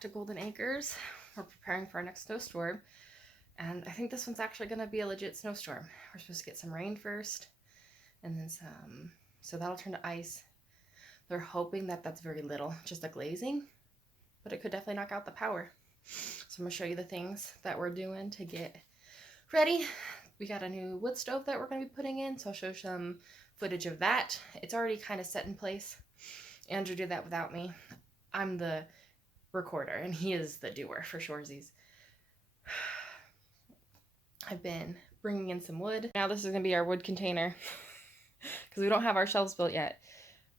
back to Golden Acres. We're preparing for our next snowstorm. And I think this one's actually going to be a legit snowstorm. We're supposed to get some rain first. And then some. So that'll turn to ice. They're hoping that that's very little. Just a glazing. But it could definitely knock out the power. So I'm going to show you the things that we're doing to get ready. We got a new wood stove that we're going to be putting in. So I'll show some footage of that. It's already kind of set in place. Andrew did that without me. I'm the recorder and he is the doer for shoresies. I've been bringing in some wood. Now this is going to be our wood container because we don't have our shelves built yet.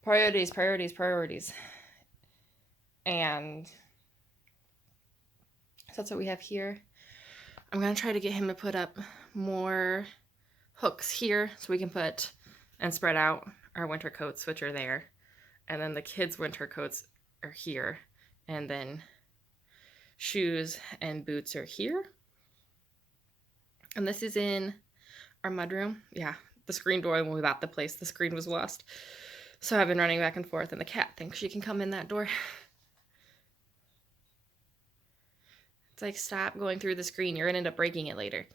Priorities, priorities, priorities. And so that's what we have here. I'm going to try to get him to put up more hooks here so we can put and spread out our winter coats, which are there. And then the kids' winter coats are here. And then shoes and boots are here. And this is in our mudroom. Yeah, the screen door, when we bought the place, the screen was lost. So I've been running back and forth, and the cat thinks she can come in that door. It's like, stop going through the screen. You're going to end up breaking it later.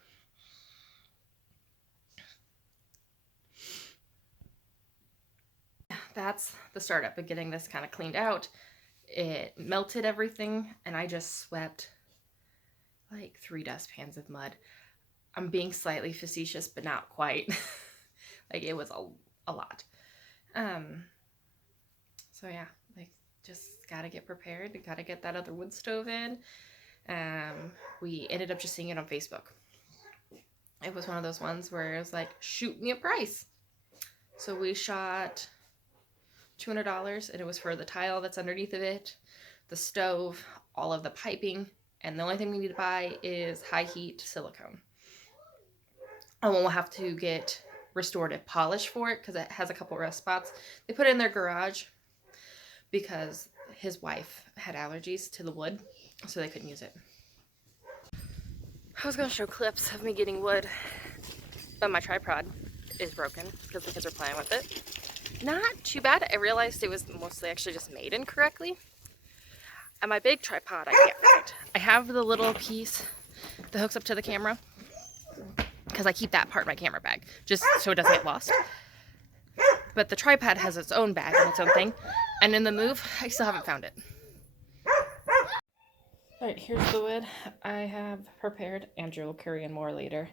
That's the startup of getting this kind of cleaned out. It melted everything, and I just swept like 3 dustpans of mud. I'm being slightly facetious, but not quite. Like, it was a lot. So yeah, like, just gotta get prepared. Gotta get that other wood stove in. We ended up just seeing it on Facebook. It was one of those ones where it was like, shoot me a price. So we shot $200, and it was for the tile that's underneath of it, the stove, all of the piping, and the only thing we need to buy is high heat silicone. And we'll have to get restorative polish for it because it has a couple rough spots. They put it in their garage because his wife had allergies to the wood, so they couldn't use it. I was going to show clips of me getting wood, but my tripod is broken because the kids are playing with it. Not too bad. I realized it was mostly actually just made incorrectly. And my big tripod I can't find. I have the little piece that hooks up to the camera because I keep that part in my camera bag just so it doesn't get lost. But the tripod has its own bag and its own thing. And in the move, I still haven't found it. Alright, here's the wood I have prepared. Andrew will carry in more later.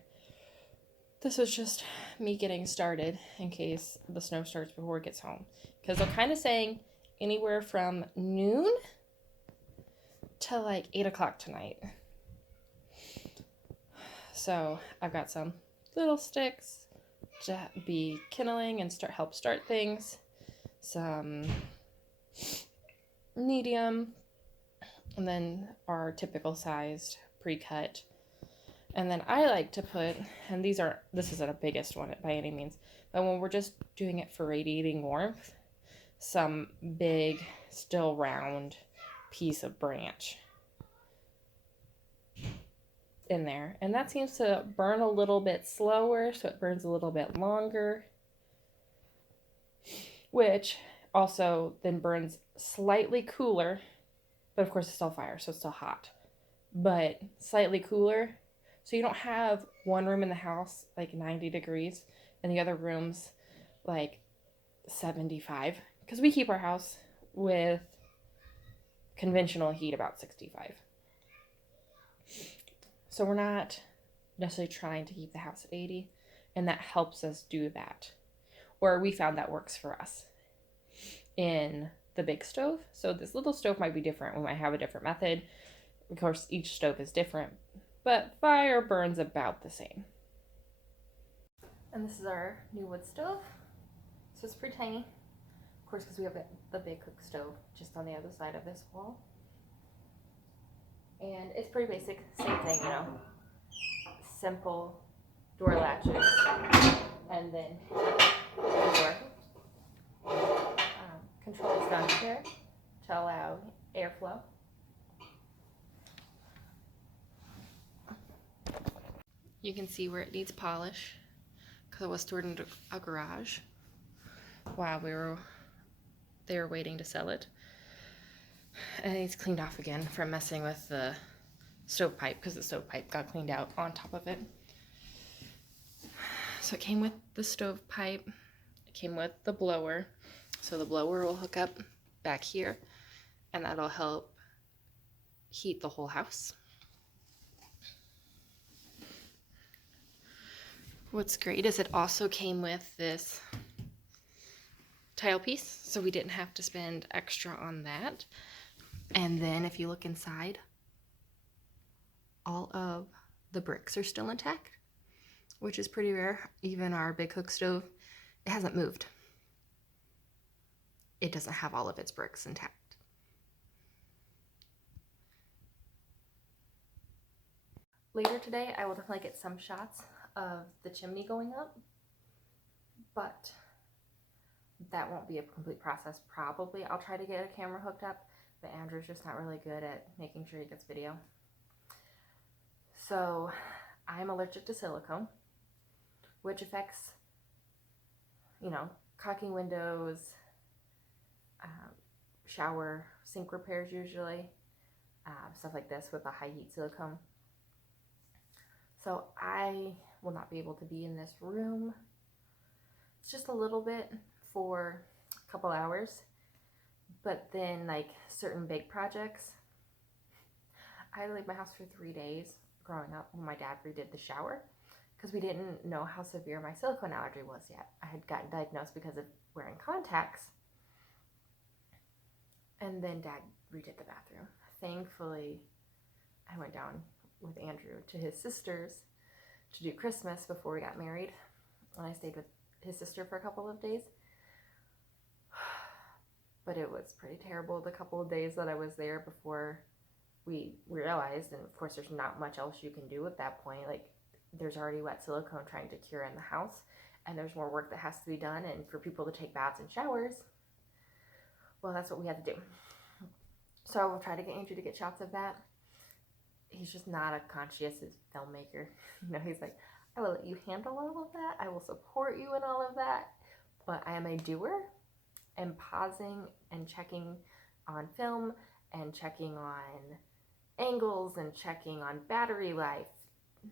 This is just me getting started in case the snow starts before it gets home. Because they're kind of saying anywhere from noon to like 8 o'clock tonight. So I've got some little sticks to be kindling and help start things. Some medium. And then our typical sized pre-cut. And then I like to put, and this isn't a biggest one by any means, but when we're just doing it for radiating warmth, some big, still round piece of branch in there. And that seems to burn a little bit slower, so it burns a little bit longer, which also then burns slightly cooler, but of course it's still fire, so it's still hot, but slightly cooler. So you don't have one room in the house like 90 degrees and the other rooms like 75. Because we keep our house with conventional heat about 65. So we're not necessarily trying to keep the house at 80. And that helps us do that. Or we found that works for us in the big stove. So this little stove might be different. We might have a different method. Of course, each stove is different. But fire burns about the same. And this is our new wood stove. So it's pretty tiny. Of course, because we have the big cook stove just on the other side of this wall. And it's pretty basic. Same thing, you know. Simple door latches. And then the door. Control is down here to allow airflow. You can see where it needs polish because it was stored in a garage while they were waiting to sell it. and it's cleaned off again from messing with the stovepipe because the stovepipe got cleaned out on top of it. So it came with the stovepipe, it came with the blower. So the blower will hook up back here and that'll help heat the whole house. What's great is it also came with this tile piece, so we didn't have to spend extra on that. And then if you look inside, all of the bricks are still intact, which is pretty rare. Even our big cook stove, it hasn't moved. It doesn't have all of its bricks intact. Later today, I will definitely get some shots of the chimney going up, but that won't be a complete process probably. I'll try to get a camera hooked up, but Andrew's just not really good at making sure he gets video. So I'm allergic to silicone, which affects, you know, caulking windows, shower, sink repairs usually, stuff like this with the high heat silicone. So I will not be able to be in this room. It's just a little bit for a couple hours, but then like certain big projects, I had to leave my house for 3 days growing up when my dad redid the shower because we didn't know how severe my silicone allergy was yet. I had gotten diagnosed because of wearing contacts, and then Dad redid the bathroom. Thankfully, I went down with Andrew to his sister's to do Christmas before we got married, and I stayed with his sister for a couple of days. But it was pretty terrible the couple of days that I was there before we realized, and of course there's not much else you can do at that point. Like, there's already wet silicone trying to cure in the house, and there's more work that has to be done, and for people to take baths and showers, well, that's what we had to do. So we'll try to get Andrew to get shots of that. He's just not a conscientious filmmaker. You know, he's like, I will let you handle all of that. I will support you in all of that. But I am a doer, and pausing and checking on film and checking on angles and checking on battery life,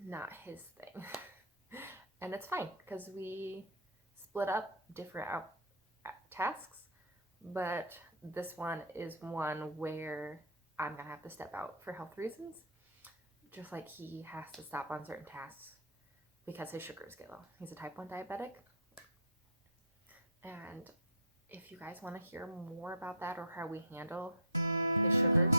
not his thing. And it's fine because we split up different tasks, but this one is one where I'm gonna have to step out for health reasons, just like he has to stop on certain tasks because his sugars get low. He's a type 1 diabetic. And if you guys want to hear more about that or how we handle his sugars,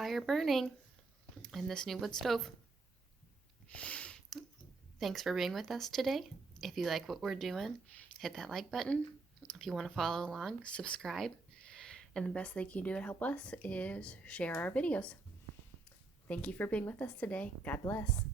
fire burning in this new wood stove. Thanks for being with us today. If you like what we're doing, hit that like button. If you want to follow along, subscribe. And the best thing you can do to help us is share our videos. Thank you for being with us today. God bless.